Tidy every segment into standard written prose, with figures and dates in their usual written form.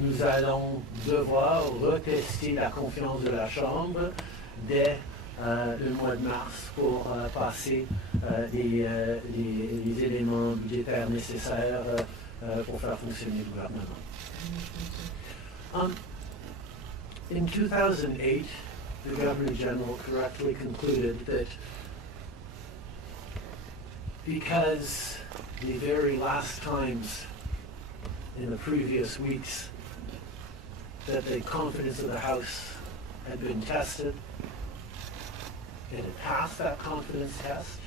nous allons devoir retester la confiance de la Chambre dès le mois de mars pour passer les éléments budgétaires nécessaires pour faire fonctionner le gouvernement. In 2008, the Governor General correctly concluded that because the very last times in the previous weeks that the confidence of the House had been tested, it had passed that confidence test.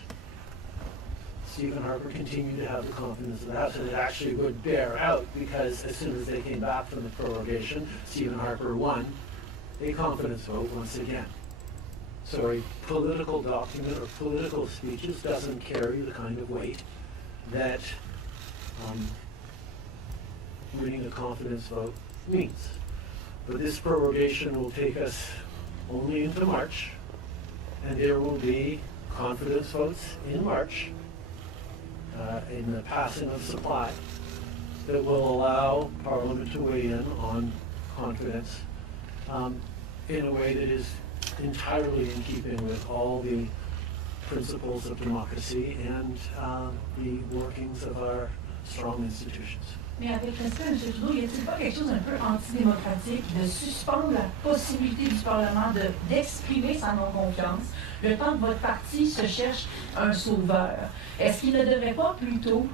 Stephen Harper continued to have the confidence of the House, and it actually would bear out because as soon as they came back from the prorogation, Stephen Harper won a confidence vote once again. So a political document or political speeches doesn't carry the kind of weight that winning a confidence vote means. But this prorogation will take us only into March, and there will be confidence votes in March in the passing of supply that will allow Parliament to weigh in on confidence in a way that is entirely in keeping with all the principles of democracy and the workings of our strong institutions. Mais avec respect, M. Trudeau, y a-t-il pas quelque chose un peu antidémocratique de suspendre la possibilité du Parlement d'exprimer sa non-confiance le temps que votre parti se cherche un sauveur? Est-ce qu'il ne devrait pas plutôt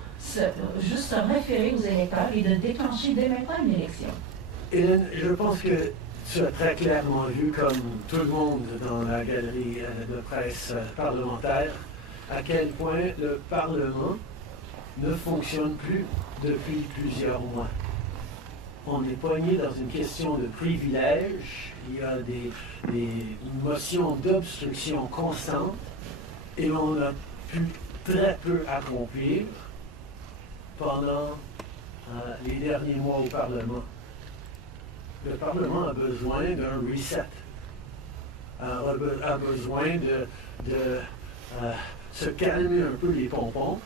juste se référer aux électeurs et de déclencher dès maintenant une élection? Hélène, je pense que tu as très clairement vu, comme tout le monde dans la galerie de presse parlementaire, à quel point le Parlement ne fonctionne plus depuis plusieurs mois. On est poigné dans une question de privilège, il y a des motions d'obstruction constantes et on a pu très peu accomplir pendant les derniers mois au Parlement. Le Parlement a besoin d'un reset, a besoin de se calmer un peu les pompons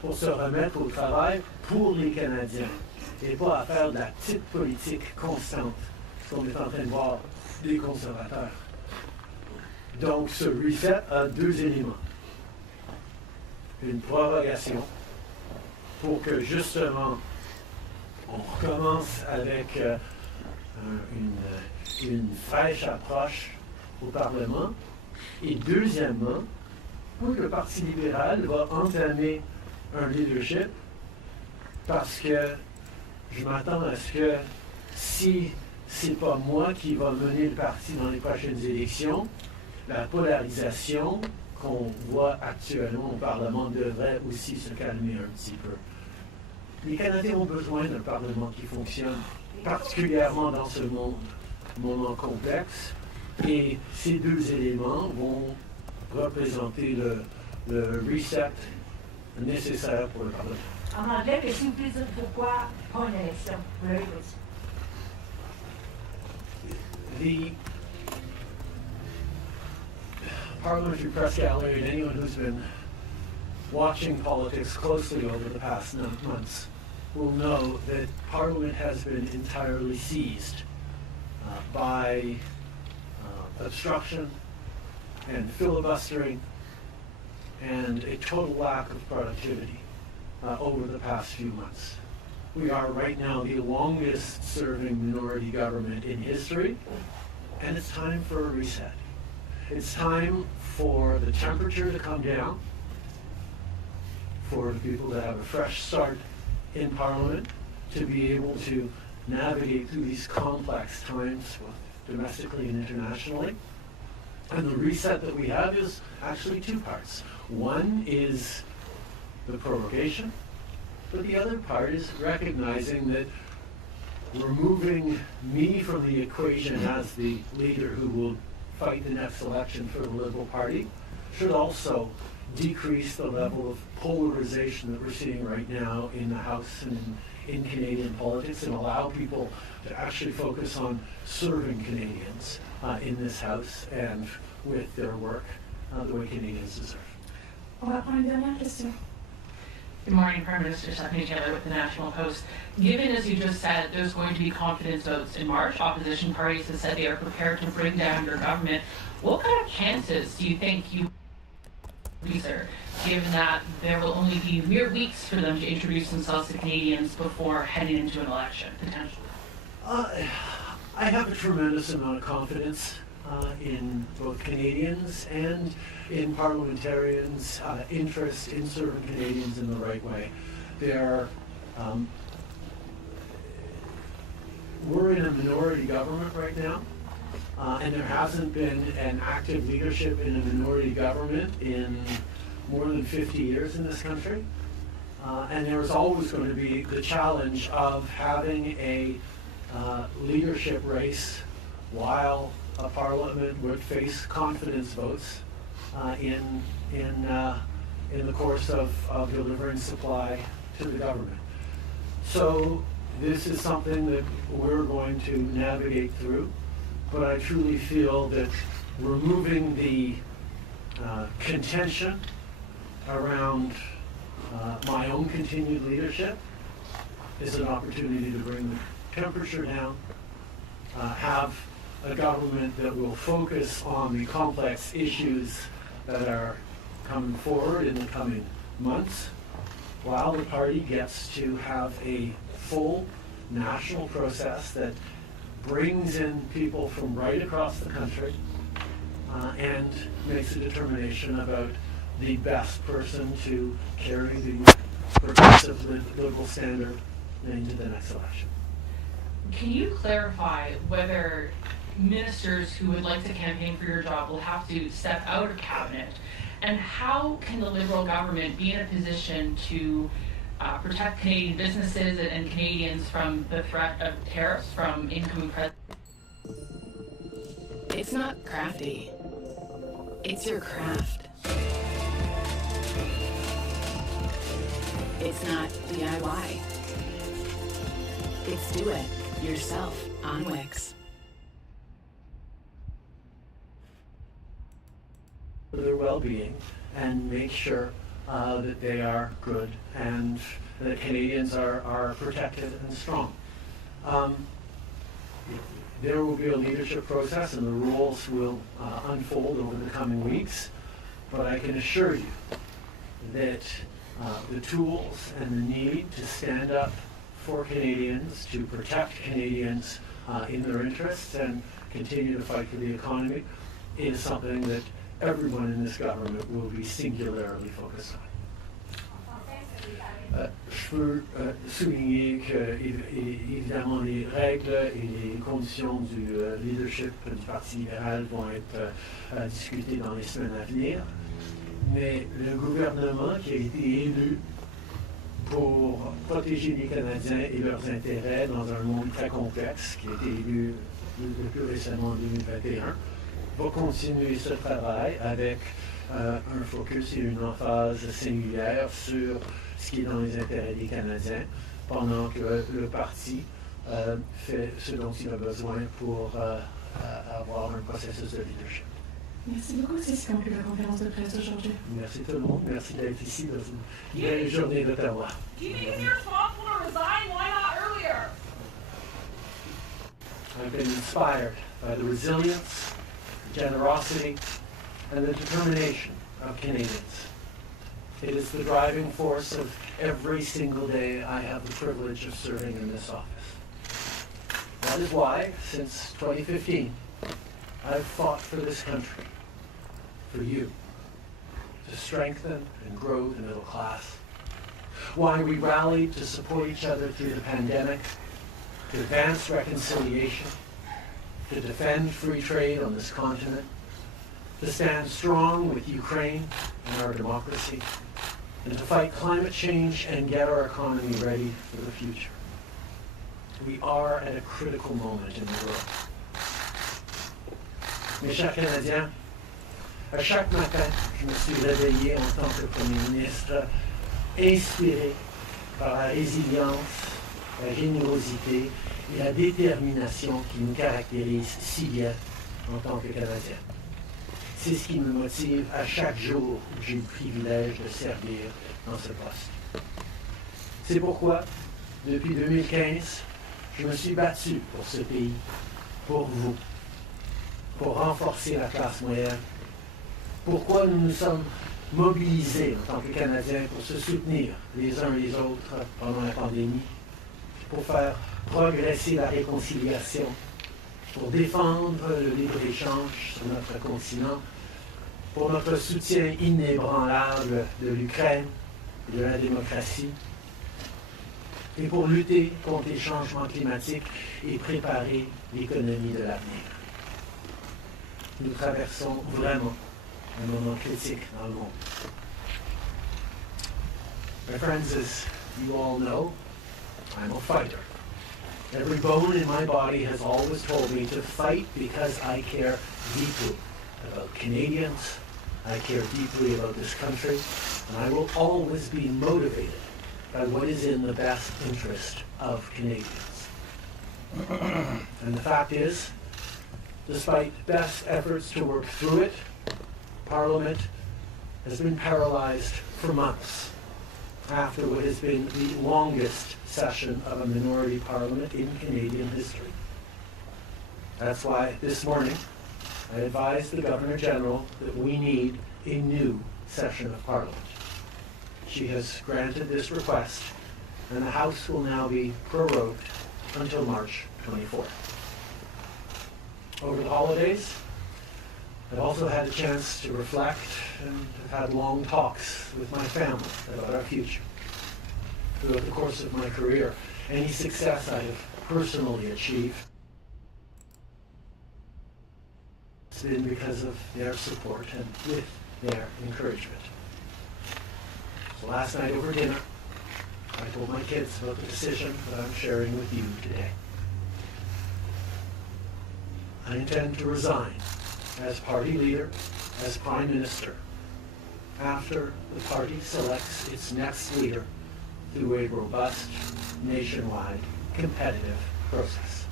pour se remettre au travail pour les Canadiens et pas à faire de la petite politique constante, ce qu'on est en train de voir des conservateurs. Donc ce reset a deux éléments. Une prorogation pour que justement on recommence avec une fraîche approche au Parlement. Et deuxièmement, pour que le Parti libéral va entamer un leadership, parce que je m'attends à ce que si c'est pas moi qui va mener le parti dans les prochaines élections, la polarisation qu'on voit actuellement au Parlement devrait aussi se calmer un petit peu. Les Canadiens ont besoin d'un Parlement qui fonctionne, particulièrement dans ce moment complexe, et ces deux éléments vont représenter le reset nécessaire pour le Parlement. En anglais, mais s'il vous plaît dire pourquoi pas une élection? Vous l'avez dit. The parliamentary press gallery and anyone who's been watching politics closely over the past months will know that Parliament has been entirely seized by obstruction and filibustering and a total lack of productivity over the past few months. We are right now the longest serving minority government in history, and it's time for a reset. It's time for the temperature to come down, for people to have a fresh start in Parliament, to be able to navigate through these complex times, both domestically and internationally. And the reset that we have is actually two parts. One is the prorogation, but the other part is recognizing that removing me from the equation as the leader who will fight the next election for the Liberal Party should also decrease the level of polarization that we're seeing right now in the House and in Canadian politics, and allow people to actually focus on serving Canadians in this House and with their work the way Canadians deserve. On va prendre une dernière question. Good morning, Prime Minister Stephanie Taylor with the National Post. Given, as you just said, there's going to be confidence votes in March, opposition parties have said they are prepared to bring down your government. What kind of chances do you think you sir, given that there will only be mere weeks for them to introduce themselves to Canadians before heading into an election, potentially? I have a tremendous amount of confidence in both Canadians and in parliamentarians' interest in serving Canadians in the right way. We're in a minority government right now, and there hasn't been an active leadership in a minority government in more than 50 years in this country. And there's always going to be the challenge of having a leadership race while a parliament would face confidence votes in the course of delivering supply to the government. So this is something that we're going to navigate through, but I truly feel that removing the contention around my own continued leadership is an opportunity to bring the temperature down, have a government that will focus on the complex issues that are coming forward in the coming months, while the party gets to have a full national process that brings in people from right across the country and makes a determination about the best person to carry the progressive liberal standard into the next election. Can you clarify whether ministers who would like to campaign for your job will have to step out of cabinet? And how can the Liberal government be in a position to protect Canadian businesses and Canadians from the threat of tariffs from incoming presidents? It's not crafty. It's your craft. It's not DIY. It's do it yourself on Wix. For their well-being and make sure that they are good and that Canadians are protected and strong. There will be a leadership process and the rules will unfold over the coming weeks, but I can assure you that the tools and the need to stand up for Canadians, to protect Canadians in their interests and continue to fight for the economy is something that everyone in this government will be singularly focused on. Je peux souligner que, évidemment, les règles et les conditions du leadership du Parti libéral vont être discutées dans les semaines à venir, mais le gouvernement qui a été élu pour protéger les Canadiens et leurs intérêts dans un monde très complexe, qui a été élu le plus récemment en 2021, va continuer ce travail avec un focus et une emphase singulière sur ce qui est dans les intérêts des Canadiens, pendant que le parti fait ce dont il a besoin pour avoir un processus de leadership. Merci beaucoup, c'est ce qui conclut la conférence de presse aujourd'hui. Merci tout le monde, merci d'être ici dans une belle journée d'Ottawa. Do you think it's irresponsible to resign? Why not earlier? I've been inspired by the resilience, generosity, and the determination of Canadians. It is the driving force of every single day I have the privilege of serving in this office. That is why, since 2015, I've fought for this country, for you, to strengthen and grow the middle class. Why we rallied to support each other through the pandemic, to advance reconciliation, to defend free trade on this continent, to stand strong with Ukraine and our democracy, and to fight climate change and get our economy ready for the future. We are at a critical moment in the world. Mes chers Canadiens, à chaque matin, je me suis réveillé en tant que Premier ministre, inspiré par la résilience, la générosité et la détermination qui nous caractérisent si bien en tant que Canadiens. C'est ce qui me motive à chaque jour où j'ai le privilège de servir dans ce poste. C'est pourquoi, depuis 2015, je me suis battu pour ce pays, pour vous, pour renforcer la classe moyenne. Pourquoi nous nous sommes mobilisés en tant que Canadiens pour se soutenir les uns les autres pendant la pandémie, pour faire progresser la réconciliation, pour défendre le libre-échange sur notre continent, pour notre soutien inébranlable de l'Ukraine et de la démocratie, et pour lutter contre les changements climatiques et préparer l'économie de l'avenir. Nous traversons vraiment un moment critique dans le monde. My friends, as you all know, I'm a fighter. Every bone in my body has always told me to fight because I care deeply about Canadians, I care deeply about this country, and I will always be motivated by what is in the best interest of Canadians. And the fact is, despite best efforts to work through it, Parliament has been paralyzed for months after what has been the longest session of a minority parliament in Canadian history. That's why this morning I advised the Governor-General that we need a new session of Parliament. She has granted this request, and the House will now be prorogued until March 24th. Over the holidays, I've also had a chance to reflect and have had long talks with my family about our future. Throughout the course of my career, any success I have personally achieved has been because of their support and with their encouragement. So last night over dinner, I told my kids about the decision that I'm sharing with you today. I intend to resign as party leader, as Prime Minister, after the party selects its next leader through a robust, nationwide, competitive process.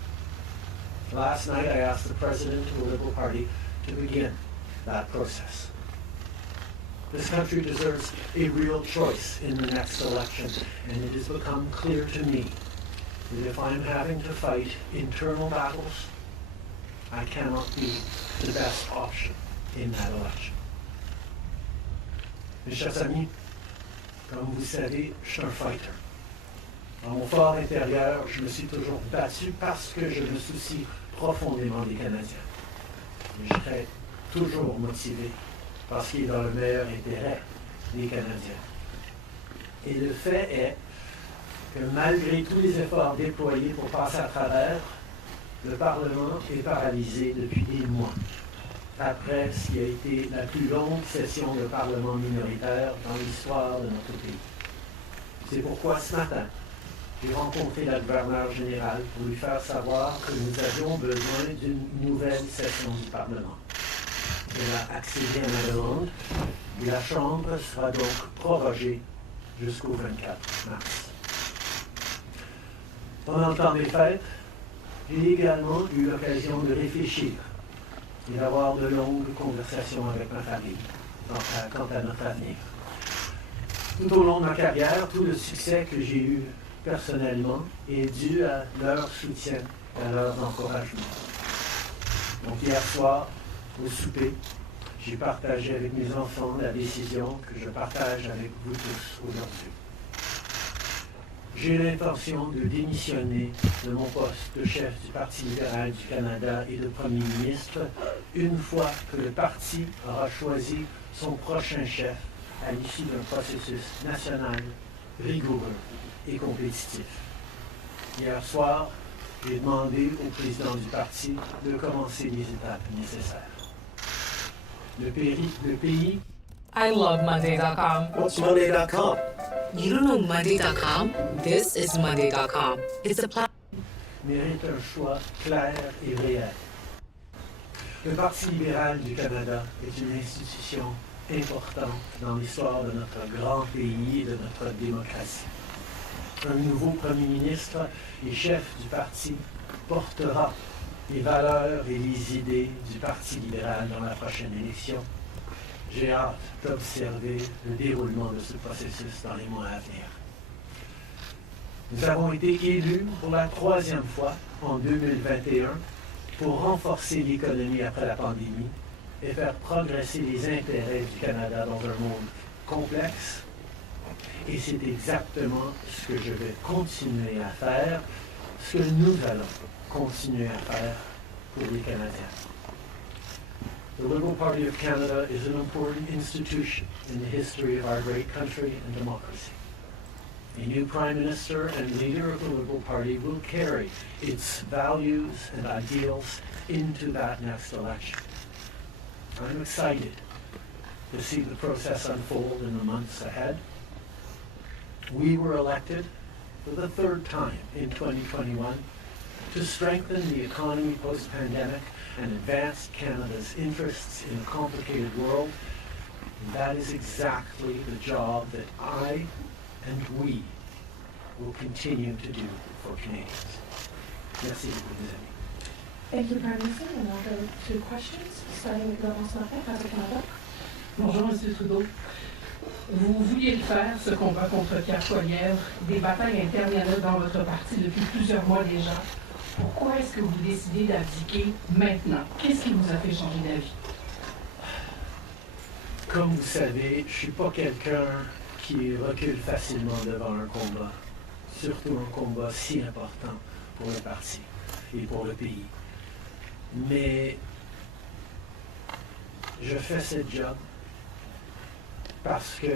Last night I asked the President of the Liberal Party to begin that process. This country deserves a real choice in the next election, and it has become clear to me that if I'm having to fight internal battles, I cannot be the best option in that election. Mes chers amis, comme vous savez, je suis un fighter. Dans mon fort intérieur, je me suis toujours battu parce que je me soucie profondément des Canadiens. Et je serai toujours motivé parce qu'il est dans le meilleur intérêt des Canadiens. Et le fait est que malgré tous les efforts déployés pour passer à travers, le Parlement est paralysé depuis des mois, après ce qui a été la plus longue session de Parlement minoritaire dans l'histoire de notre pays. C'est pourquoi ce matin, j'ai rencontré la gouverneure générale pour lui faire savoir que nous avions besoin d'une nouvelle session du Parlement. Elle a accédé à ma demande et la Chambre sera donc prorogée jusqu'au 24 mars. Pendant le temps des fêtes, j'ai également eu l'occasion de réfléchir et d'avoir de longues conversations avec ma famille quant à notre avenir. Tout au long de ma carrière, tout le succès que j'ai eu personnellement est dû à leur soutien et à leur encouragement. Donc hier soir, au souper, j'ai partagé avec mes enfants la décision que je partage avec vous tous aujourd'hui. J'ai l'intention de démissionner de mon poste de chef du Parti libéral du Canada et de Premier ministre une fois que le parti aura choisi son prochain chef à l'issue d'un processus national, rigoureux et compétitif. Hier soir, j'ai demandé au président du parti de commencer les étapes nécessaires. Le pays. I love Monday.com. What's Monday.com? You don't know Monday.com? This is Monday.com. It's a platform. Mérite un choix clair et réel. Le Parti libéral du Canada est une institution importante dans l'histoire de notre grand pays et de notre démocratie. Un nouveau premier ministre et chef du parti portera les valeurs et les idées du Parti libéral dans la prochaine élection. J'ai hâte d'observer le déroulement de ce processus dans les mois à venir. Nous avons été élus pour la 3e fois en 2021 pour renforcer l'économie après la pandémie et faire progresser les intérêts du Canada dans un monde complexe. Et c'est exactement ce que je vais continuer à faire, ce que nous allons continuer à faire pour les Canadiens. The Liberal Party of Canada is an important institution in the history of our great country and democracy. A new Prime Minister and leader of the Liberal Party will carry its values and ideals into that next election. I'm excited to see the process unfold in the months ahead. We were elected for the 3rd time in 2021 to strengthen the economy post-pandemic and advance Canada's interests in a complicated world. And that is exactly the job that I and we will continue to do for Canadians. Merci beaucoup, mes amis. Thank you, Prime Minister. And I'll go to questions, starting with Laurence Martin, Radio-Canada. Bonjour, M. Trudeau. Vous vouliez le faire, ce combat contre Pierre Poilievre. Des batailles internes, il y en a dans votre parti depuis plusieurs mois déjà. Pourquoi est-ce que vous décidez d'abdiquer maintenant? Qu'est-ce qui vous a fait changer d'avis? Comme vous savez, je ne suis pas quelqu'un qui recule facilement devant un combat, surtout un combat si important pour le parti et pour le pays. Mais je fais ce job parce que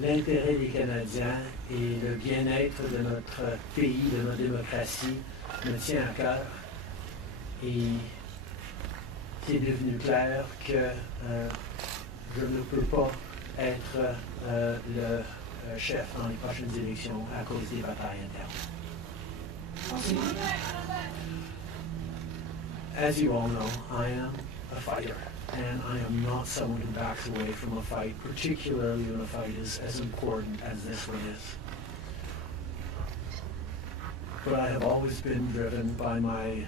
l'intérêt des Canadiens et le bien-être de notre pays, de notre démocratie, me tient à cœur. Et c'est devenu clair que je ne peux pas être le chef dans les prochaines élections à cause des batailles internes. As you all know, I am a fighter, and I am not someone who backs away from a fight, particularly when a fight is as important as this one is. But I have always been driven by my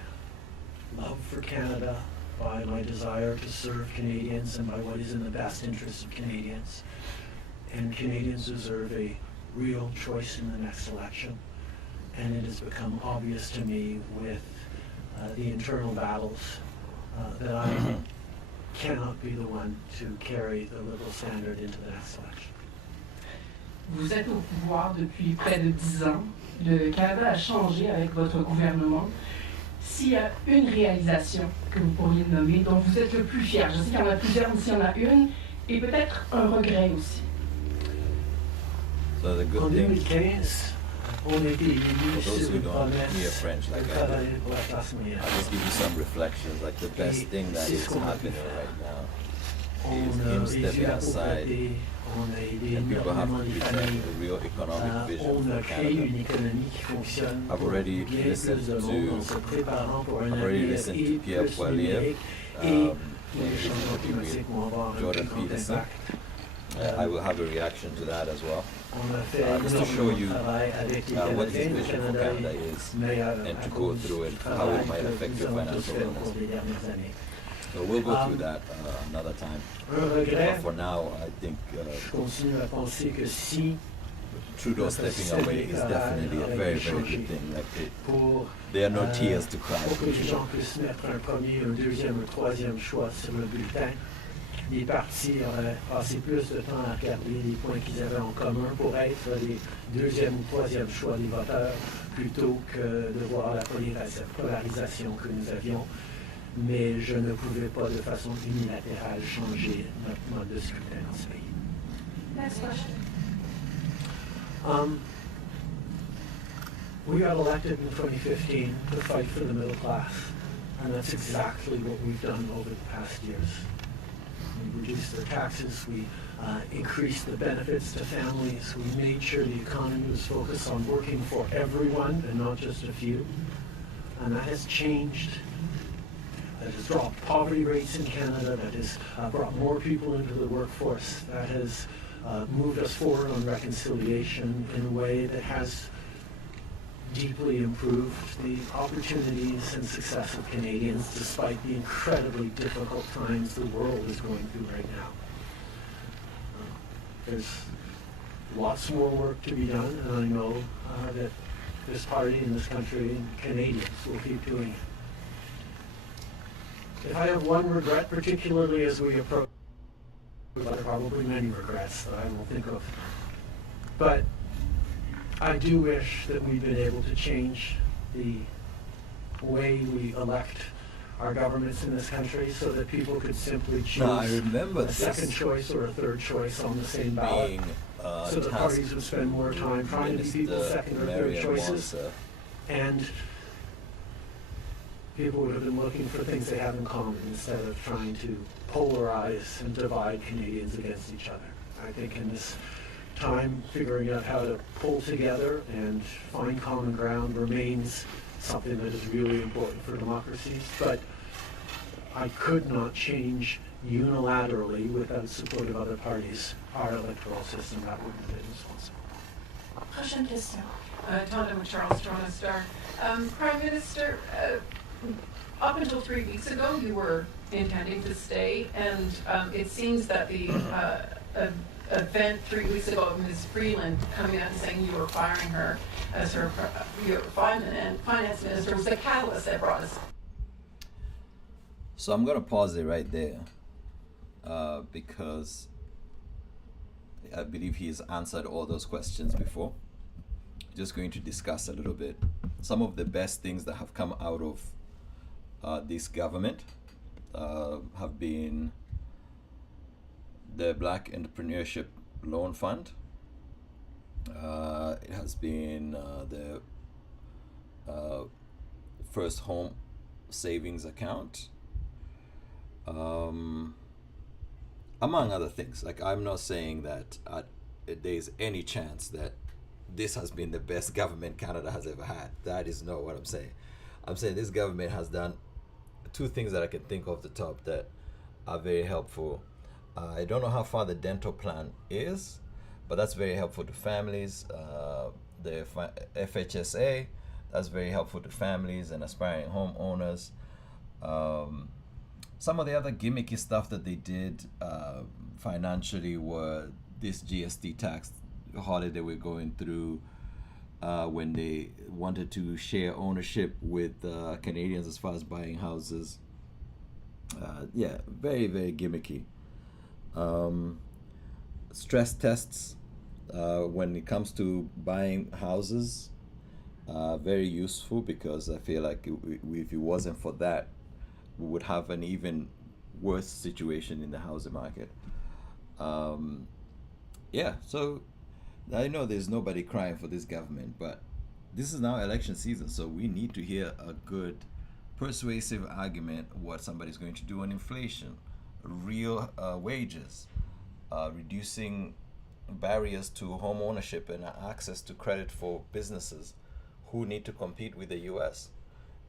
love for Canada, by my desire to serve Canadians, and by what is in the best interest of Canadians. And Canadians deserve a real choice in the next election. And it has become obvious to me with the internal battles that I cannot be the one to carry the Liberal standard into the next election. Vous êtes au pouvoir depuis près de 10 ans. Le Canada a changé avec votre gouvernement. S'il y a une réalisation que vous pourriez nommer, dont vous êtes le plus fier, je sais qu'il y en a plusieurs, mais s'il y en a une, et peut-être un regret aussi. So the good En thing, 2015, on était élus for those sur who une don't promesse hear French de like I travailler do, pour la classe moyenne. I'll just give you some reflections. Like the best thing that is happening right now On is a him réduit stepping la aside, pauvreté, on a aidé and people have énormément to les present familles. a real economic vision On a for créé une Canada. économie qui fonctionne I've already bien plus listened de monde en se préparant pour un I've already avenir listened et to Pierre plus Poilievre, numérique et and les changements climatiques vont avoir un Jordan plus grand Peterson. impact. I will have a reaction to that as well. On a fait Just to show énormément you de travail avec les what his Canadiens. Le vision for Canada Canada est is, meilleur and à to go cause through du it, how travail it might que affect nous your avons tous financial fait au cours wellness. des dernières années. So we'll go through that another time. Un regret, But for now, I think je continue à penser que si Trudeau stepping away is definitely a very, very good thing. Like pour there are no tears to cry pour for que les Trudeau. gens puissent mettre un premier, un deuxième, un troisième choix sur le bulletin, les partis auraient passé plus de temps à regarder les points qu'ils avaient en commun pour être les deuxième ou troisième choix des voteurs plutôt que de voir la polarisation que nous avions. Mais je ne pouvais pas de façon unilatérale changer notre mode de scrutin dans ce pays. Next question. We got elected in 2015 to fight for the middle class, and that's exactly what we've done over the past years. We reduced their taxes, we increased the benefits to families, we made sure the economy was focused on working for everyone and not just a few, and that has changed. That has dropped poverty rates in Canada, that has brought more people into the workforce, that has moved us forward on reconciliation in a way that has deeply improved the opportunities and success of Canadians despite the incredibly difficult times the world is going through right now. There's lots more work to be done, and I know that this party and this country and Canadians will keep doing it. If I have one regret, particularly as we approach, there are probably many regrets that I will think of, but I do wish that we've been able to change the way we elect our governments in this country so that people could simply choose No, I remember a second choice or a third choice on the same ballot. being So the parties would spend more time trying to be people's second or third choices, and people would have been looking for things they have in common instead of trying to polarize and divide Canadians against each other. I think in this time, figuring out how to pull together and find common ground remains something that is really important for democracies, but I could not change unilaterally without support of other parties our electoral system. That wouldn't have been responsible. Prochaine question. Tonda Charles, Toronto Star. Prime Minister, up until 3 weeks ago, you were intending to stay, and it seems that the event 3 weeks ago of Ms. Freeland coming out and saying you were firing her as your finance minister was the catalyst that brought us. So I'm going to pause it right there because I believe he's answered all those questions before. Just going to discuss a little bit some of the best things that have come out of this government have been the Black Entrepreneurship Loan Fund. It has been the First Home Savings Account, among other things. Like, I'm not saying that there's any chance that this has been the best government Canada has ever had. That is not what I'm saying. I'm saying this government has done two things that I can think of the top that are very helpful. I don't know how far the dental plan is, but that's very helpful to families. The FHSA, that's very helpful to families and aspiring homeowners. Some of the other gimmicky stuff that they did financially were this GST tax holiday we're going through when they wanted to share ownership with Canadians as far as buying houses. Yeah, very, very gimmicky. Stress tests when it comes to buying houses, very useful, because I feel like if it wasn't for that, we would have an even worse situation in the housing market. Yeah, so I know there's nobody crying for this government, but this is now election season, so we need to hear a good, persuasive argument what somebody's going to do on inflation, real wages, reducing barriers to home ownership and access to credit for businesses who need to compete with the US,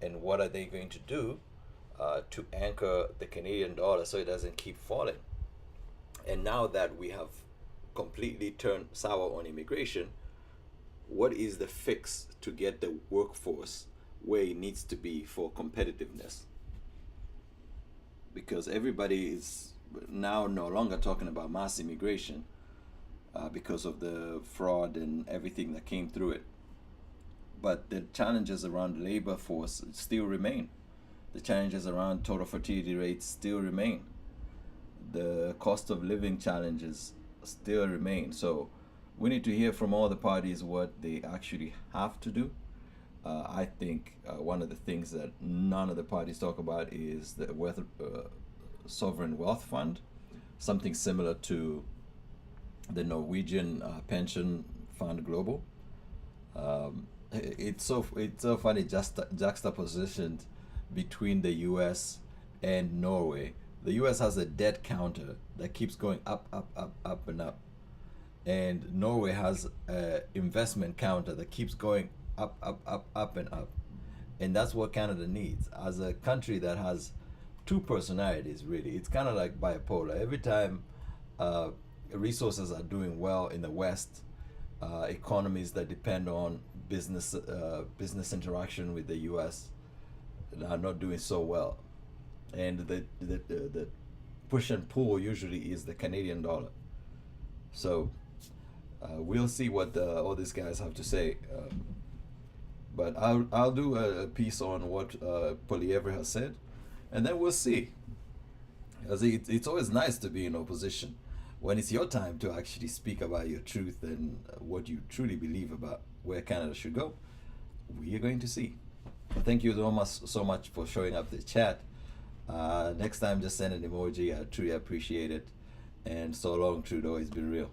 and what are they going to do to anchor the Canadian dollar so it doesn't keep falling. And now that we have completely turned sour on immigration, what is the fix to get the workforce where it needs to be for competitiveness? Because everybody is now no longer talking about mass immigration because of the fraud and everything that came through it. But the challenges around the labor force still remain. The challenges around total fertility rates still remain. The cost of living challenges still remain. So we need to hear from all the parties what they actually have to do. I think one of the things that none of the parties talk about is the sovereign wealth fund, something similar to the Norwegian pension fund global. It's so funny juxtapositioned between the US and Norway. The US has a debt counter that keeps going up, and up. And Norway has an investment counter that keeps going up, and up. And that's what Canada needs. As a country that has two personalities, really, it's kind of like bipolar. Every time resources are doing well in the West, economies that depend on business interaction with the US are not doing so well. And the push and pull usually is the Canadian dollar. So we'll see what all these guys have to say. But I'll do a piece on what Poilievre has said, and then we'll see. As it's always nice to be in opposition when it's your time to actually speak about your truth and what you truly believe about where Canada should go. We are going to see. Thank you so much for showing up the chat. Next time, just send an emoji. I truly appreciate it. And so long, Trudeau. It's been real.